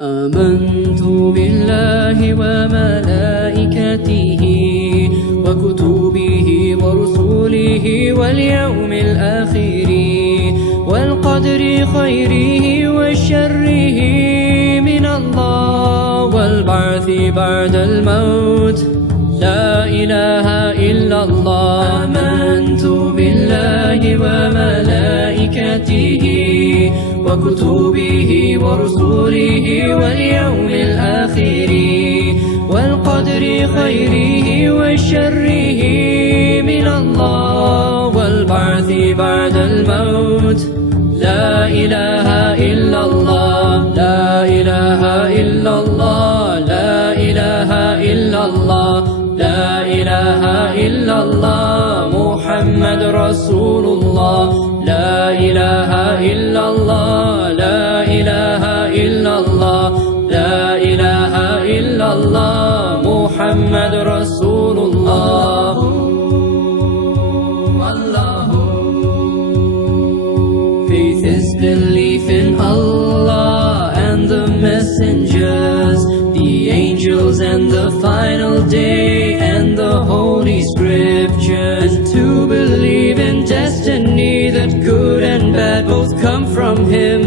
آمنت بالله وملائكته وكتبه ورسله واليوم الآخر والقدر خيره وشره من الله والبعث بعد الموت لا إله إلا الله. آمنت بالله وملائكته وكتبه ورسله واليوم الآخر والقدر خيره وشره من الله والبعث بعد الموت لا إله إلا الله. لا إله إلا الله. لا إله إلا الله. لا إله إلا الله محمد رسول الله. لا إله إلا الله. لا إله إلا الله. لا إله إلا الله محمد رسول الله. Faith is belief in Allah and the messengers, the angels and the final day and the holy scriptures, and to believe in destiny that good and bad both come from Him,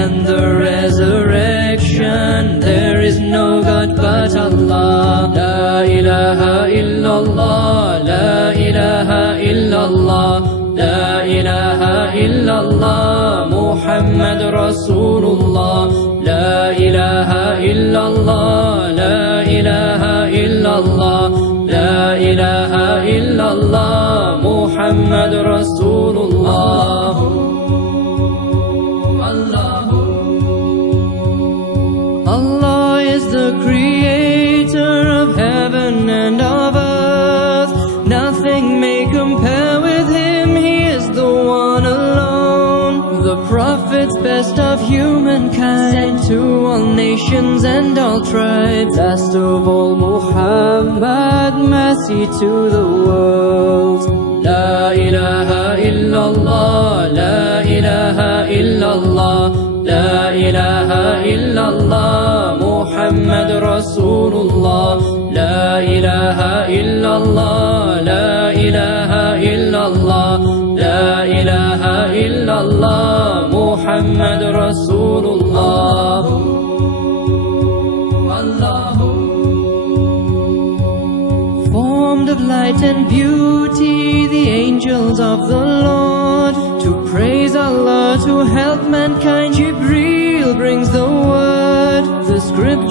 and the resurrection. There is no God but Allah. La ilaha illallah. La ilaha illallah. La ilaha illallah Muhammad Rasulullah. La ilaha illallah. La ilaha illallah. La ilaha illallah Muhammad Rasulullah. Allah is the creator of heaven and of earth. Nothing may compare with Him. He is the one alone. The prophets, best of humankind, sent to all nations and all tribes. Last of all Muhammad, mercy to the world. La ilaha illallah. La ilaha illallah. La ilaha illallah Muhammad Rasulullah. La ilaha illallah. La ilaha illallah. La ilaha illallah Muhammad Rasulullah. Formed of light and beauty, the angels of the Lord, to praise Allah, to help mankind, Jibreel brings the word. The scripture